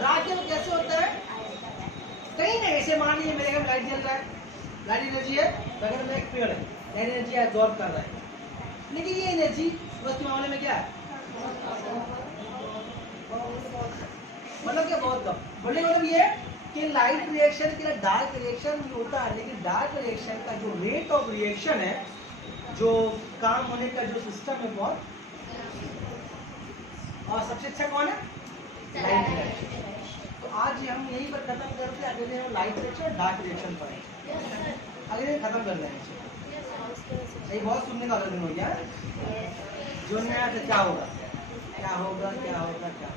रात के वक्त कैसे होता है? कहीं ना ऐसे मान लीजिए मेरे घर लाइट जल रहा है, लाइट एनर्जी है, बगल में एक पेड़ है, लाइट एनर्जी एब्जॉर्ब कर रहा है। लेकिन ये एनर्जी सूरज के मामले में क्या है? मतलब क्या? बहुत कम। बोलने का मतलब ये कि लाइट रिएक्शन के लिए डार्क रिएक्शन भी होता है, लेकिन डार्क रिएक्शन का जो रेट ऑफ रिएक्शन है, जो काम होने का जो सिस्टम है बहुत, और सबसे अच्छा कौन है? Light reaction. तो आज हम यहीं पर खत्म करते हैं। अगले दिन लाइट रिएक्शन और डार्क रिएक्शन पढ़ेंगे। अगले दिन खत्म कर देंगे। सही, बहुत सुनने का दिन हो गया। जो नहीं आया तो क्या होगा, क्या होगा, क्या होगा, क्या